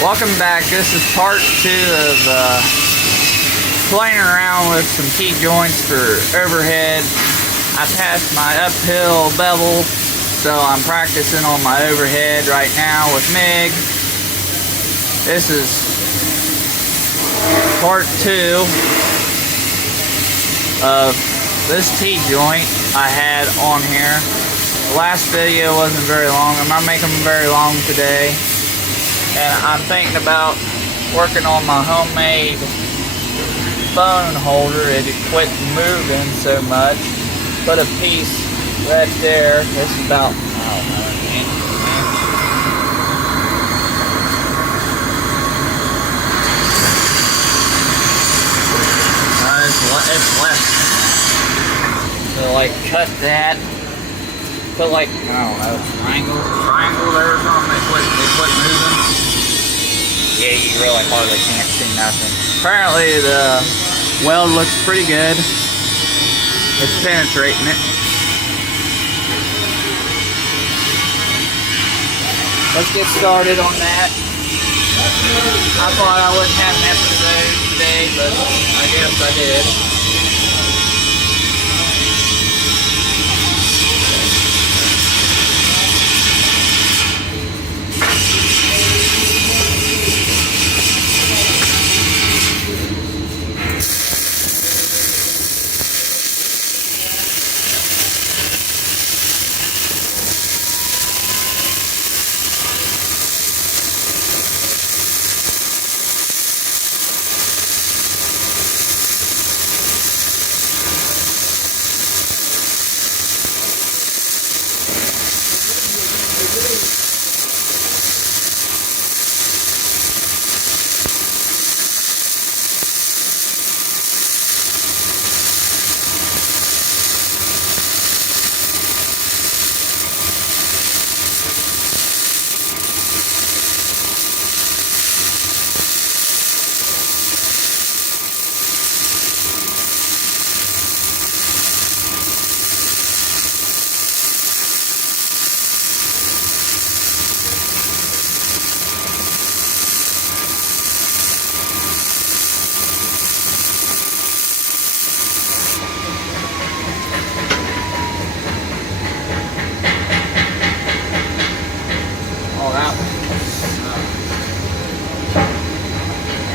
Welcome back. This is part 2 of playing around with some T-joints for overhead. I passed my uphill bevel, so I'm practicing on my overhead right now with MIG. This is part 2 of this T-joint I had on here. The last video wasn't very long. I'm not making them very long today. And I'm thinking about working on my homemade phone holder. It quit moving so much. Put a piece right there. It's about, I don't know, an inch. It's less. So like cut that. Put like, I don't know, triangle there or something. They quit moving. Yeah, you really hardly can't see nothing. Apparently the weld looks pretty good. It's penetrating it. Let's get started on that. I thought I wouldn't have an episode today, but I guess I did.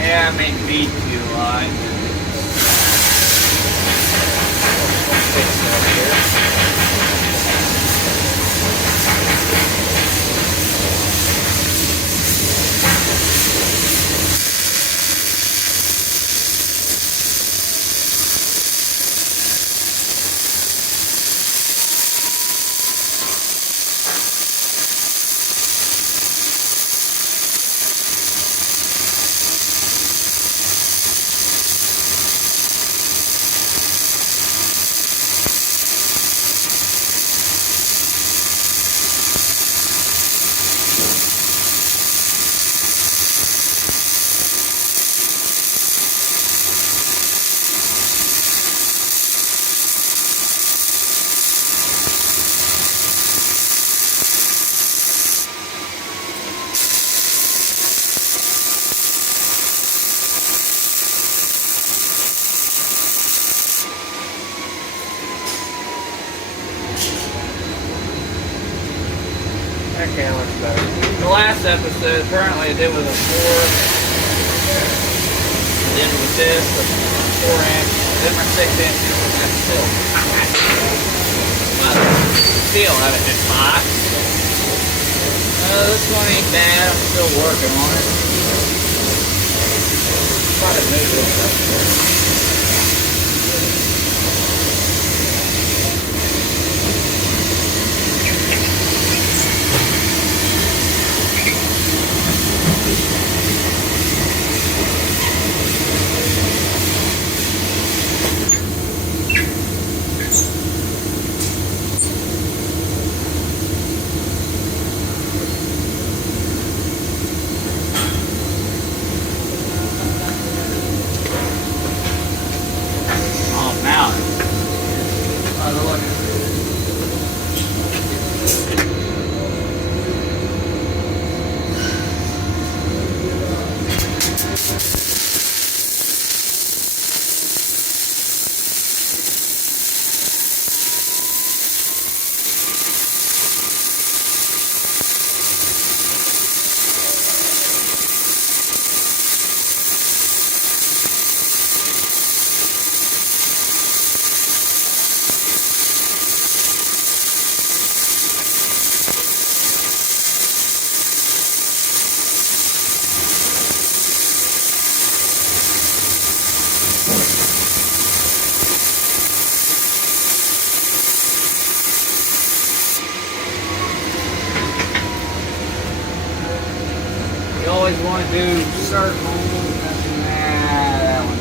Yeah, I make pt2 line. Fix that here. Okay, looks better. The last episode, apparently I did with a 4. Did with this, a 4-inch, different 6 inches, and that's still hot. Still haven't been hot. This one ain't bad. I'm still working on it. Try to move this up here. always want to do circles. Nah, that one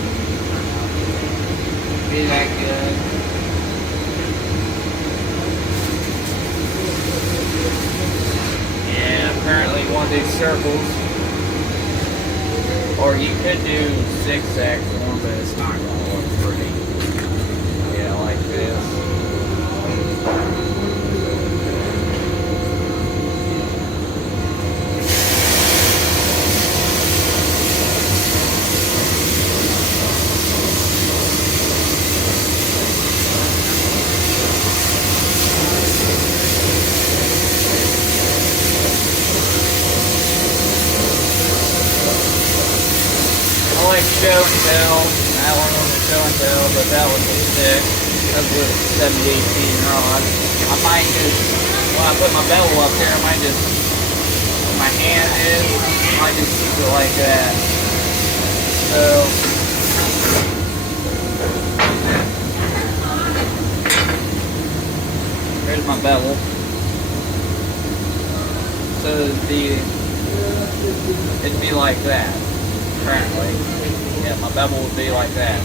won't be that good. Yeah, apparently you want to do circles. Or you could do zigzag form, but it's not going to look pretty. Yeah, like this. I like show and tell. That one was a show and tell, but that was a stick. That's with a 70-18 rod. I might just, when I put my bevel up there, I might just, where my hand is, I might just keep it like that. So, here's my bevel. So it'd be like that. Currently, yeah, my bevel would be like that.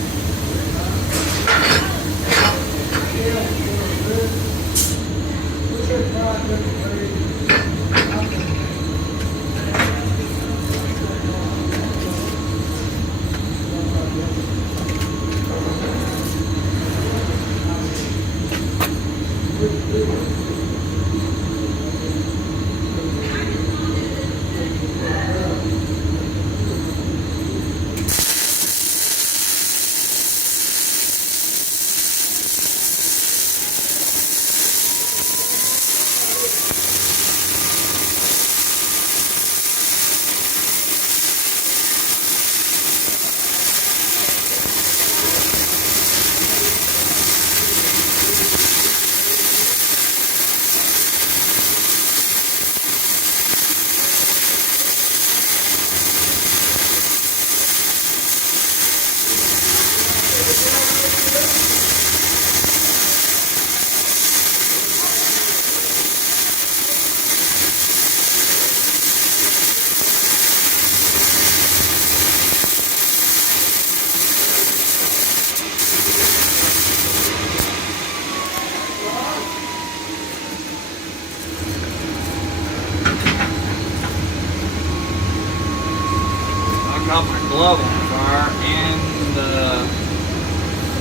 Caught my glove on fire and the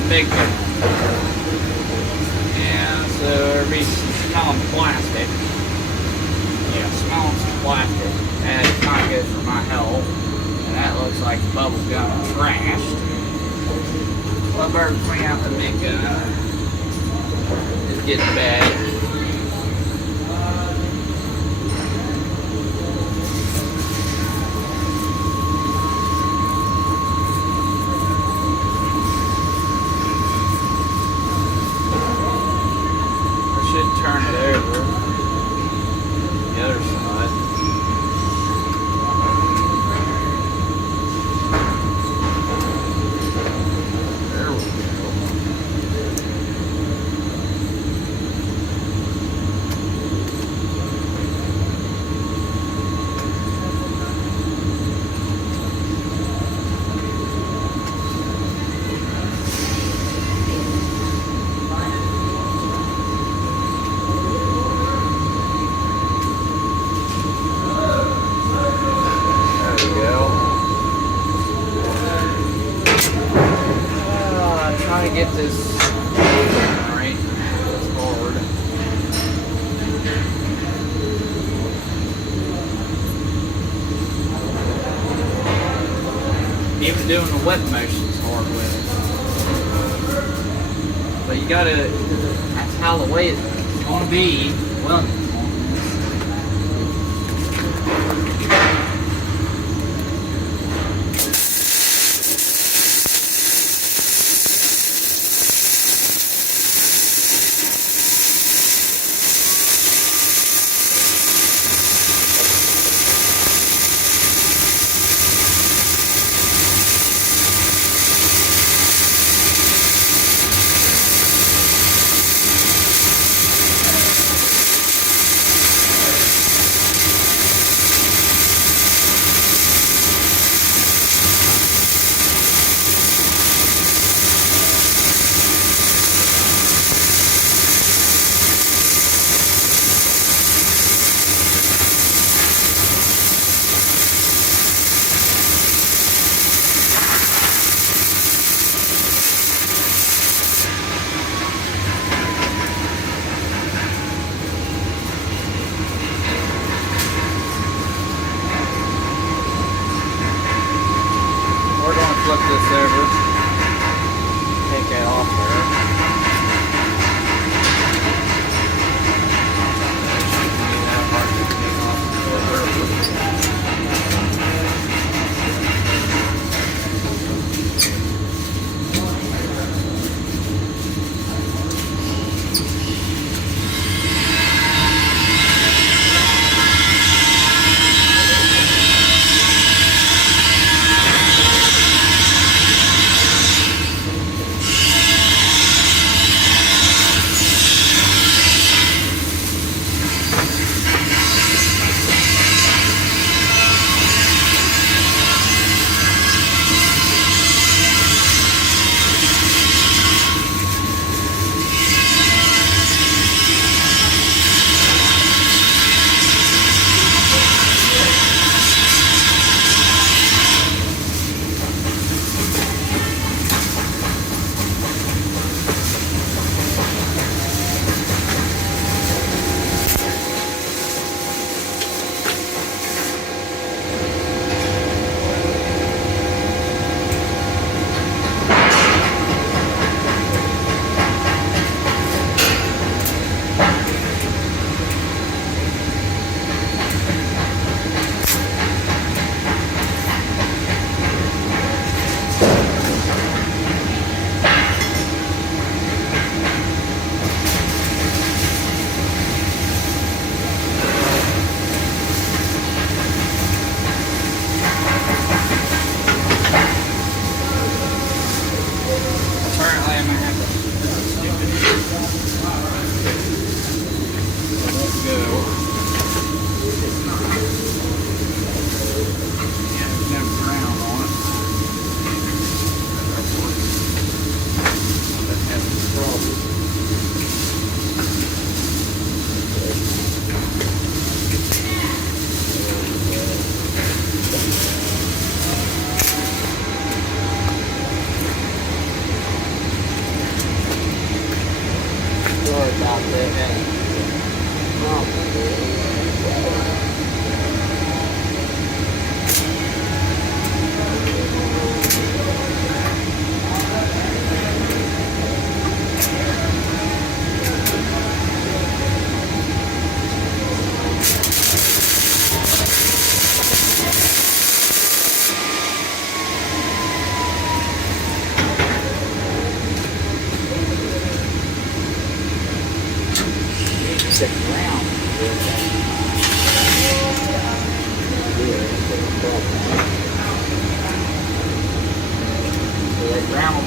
big one. Yeah, so it'll be smelling plastic. Yeah, smelling some plastic. And it's not good for my health. And that looks like bubble gum trashed. Well, I better clean out the big gun. It's getting bad. Turn it over the other side. There we go. Trying to get this right. It's hard. Even doing the wet motion is hard with it. But you gotta, that's how the way it's gonna be. Well,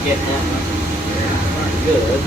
getting that pretty good.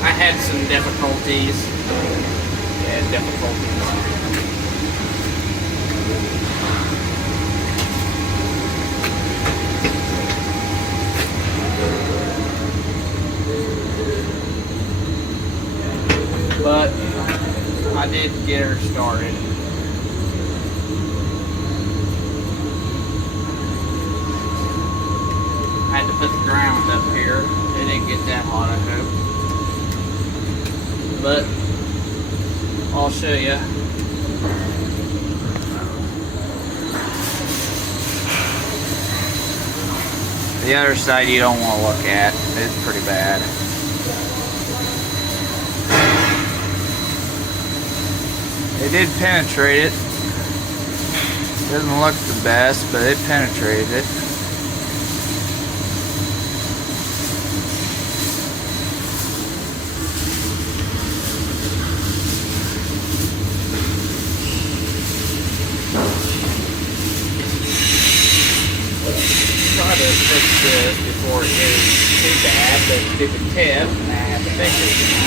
I had some difficulties. Yeah, difficulties. But I did get her started. I had to put the ground up here. It didn't get that hot, I hope. But I'll show you. The other side you don't want to look at. It's pretty bad. It did penetrate it. Doesn't look the best, but it penetrated it. Try to fix this before it goes too bad, but stupid tip, and I have to fix it now.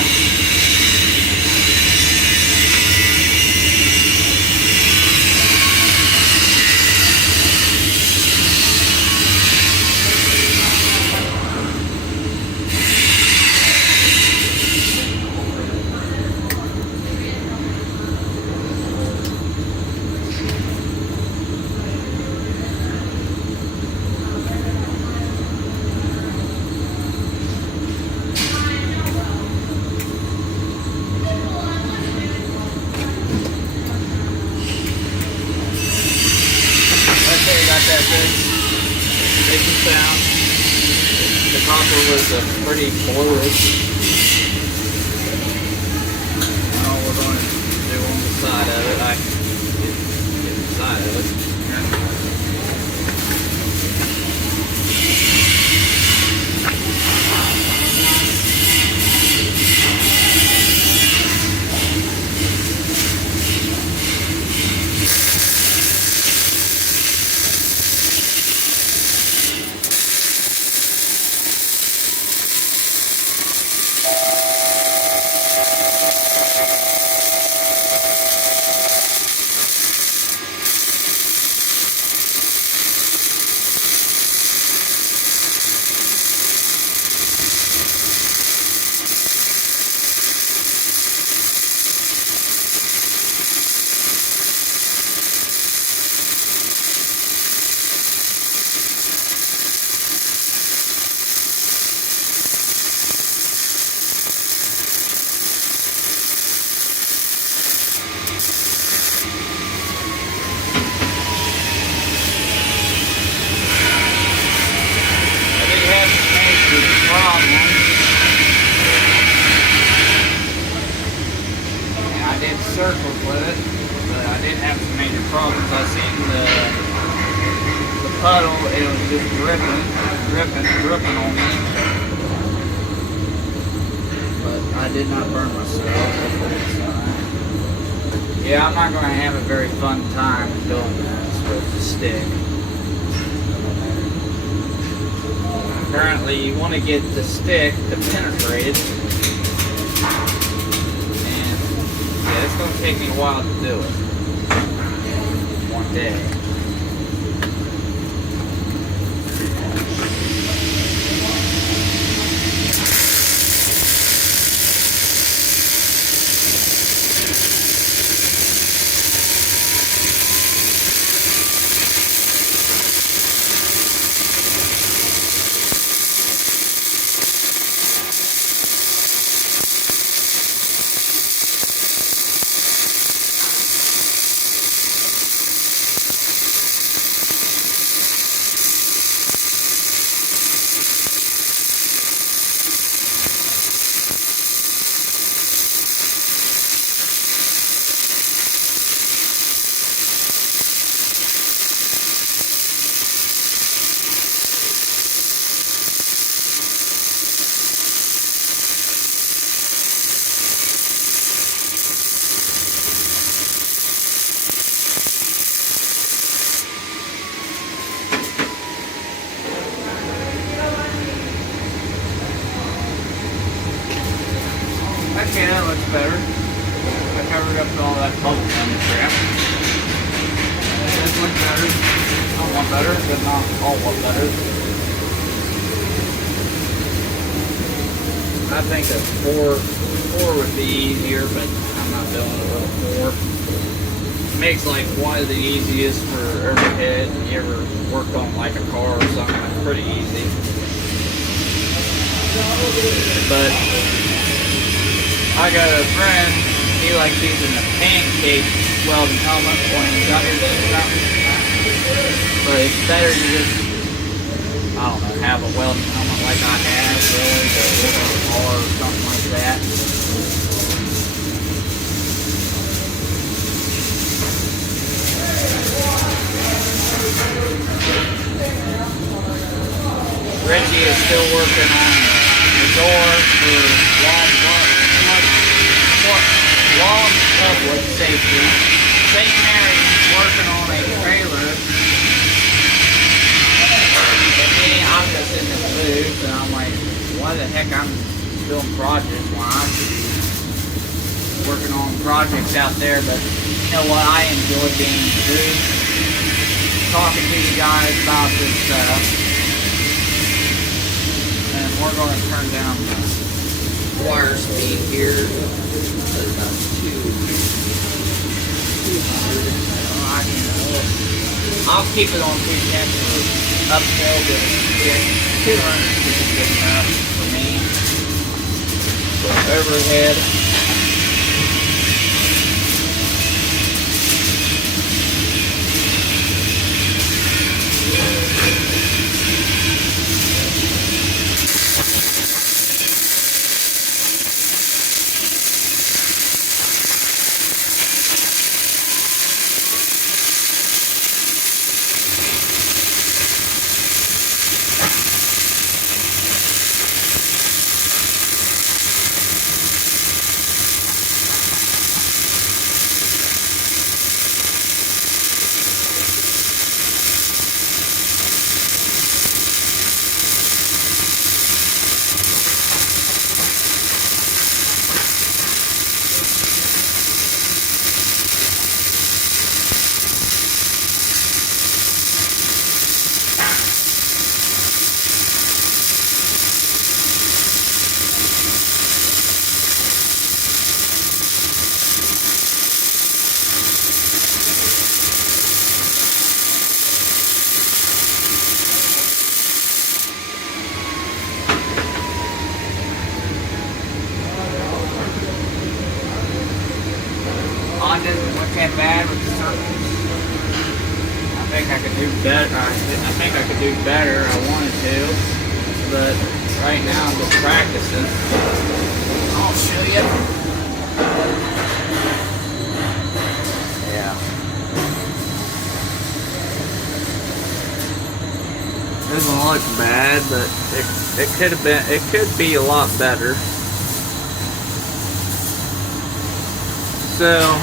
That making sound. The copper was pretty bluish. All we're going to do on the side of it, I can get the side of it. Circles with it, but I didn't have some major problems. I seen the puddle, it was just dripping on me. But I did not burn myself. Yeah, I'm not going to have a very fun time building that. It's supposed to stick. currently you want to get the stick to penetrated. And yeah, it's going to take me a while to do it. One day. Okay, that looks better. I covered up all that bubble on the crap. It does look better. Somewhat better, but not all what better. I think a four would be easier, but I'm not doing it with a 4. Makes like one of the easiest for overhead. You ever worked on like a car or something, it's pretty easy. But I got a friend, he likes using a pancake welding helmet when he's under something. But it's better to just, I don't know, have a welding helmet like I have, really, to work on a car or something like that. Richie is still working on the door for long public safety. St. Mary's working on a trailer. And me, I'm just in the booth, and I'm like, why the heck I'm doing projects when I should be working on projects out there? But you know what? I enjoy being in the booth, talking to you guys about this stuff. And we're going to turn down the wire speed here. About 200. I'll keep it on 210 for uphill, but 200 is good enough for me. For overhead. Doesn't look that bad with the circles. I think I could do better. I think I could do better. I wanted to, but right now I'm just practicing. I'll show you. Yeah. Doesn't look bad, but it could have been. It could be a lot better. So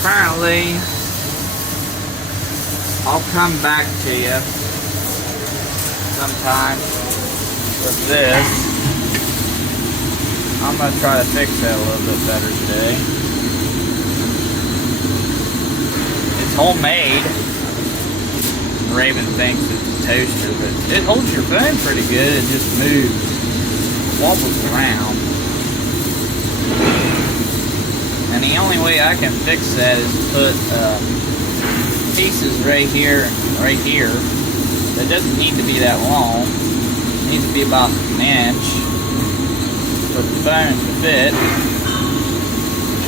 apparently I'll come back to you sometimes with this. I'm going to try to fix that a little bit better today. It's homemade. Raven thinks it's a toaster, but it holds your phone pretty good. It just moves, wobbles around. And the only way I can fix that is to put pieces right here and right here. It doesn't need to be that long. It needs to be about an inch for the phone to fit.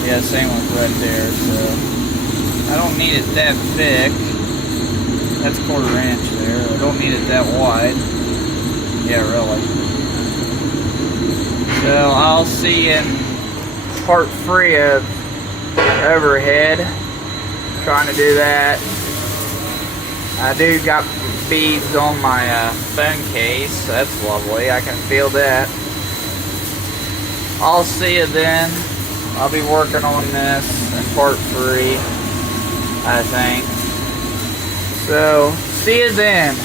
Yeah, same with right there. So I don't need it that thick. That's 1/4 inch there. I don't need it that wide. Yeah, really. So I'll see you in part 3 of overhead. Trying to do that. I do got beads on my phone case. So that's lovely. I can feel that. I'll see you then. I'll be working on this in part 3, I think. So, see you then.